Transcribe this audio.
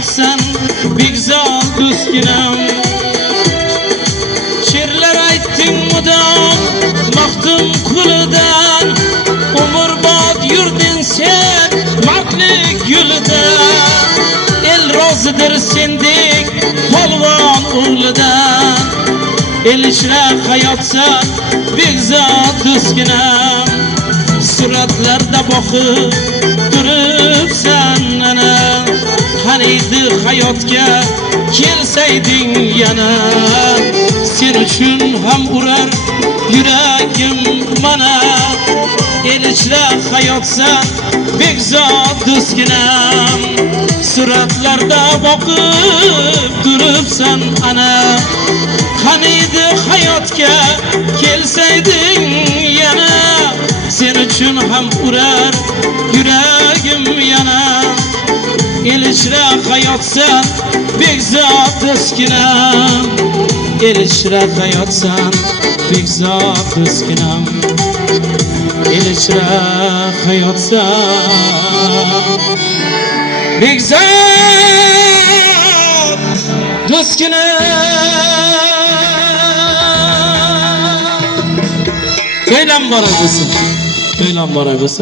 hayotsan begzor do'stginam. She'rlar aytding mudom maqtum qulidan, umrbod yurding sen mardlik yo'lidan. El rozidir sendek polvon o'g'lidan, el ichra hayotsan begzor do'stginam. Suratlarda boqib turibsan ana, qaniydi hayotga kelsayding yana. Sen uchun ham urar yuragim mana, el ichra hayotsan begzor do'stginam. Suratlarda boqib turibsan ana, qaniydi hayotga kelsayding yana. Sen uchun ham urar yuragim yana, el ichra hayotsan begzor do'stginam. El ichra hayotsan begzor do'stginam. El ichra hayotsan begzor do'stginam. To'ylam bora bo'lsin, to'ylam bora bo'lsin.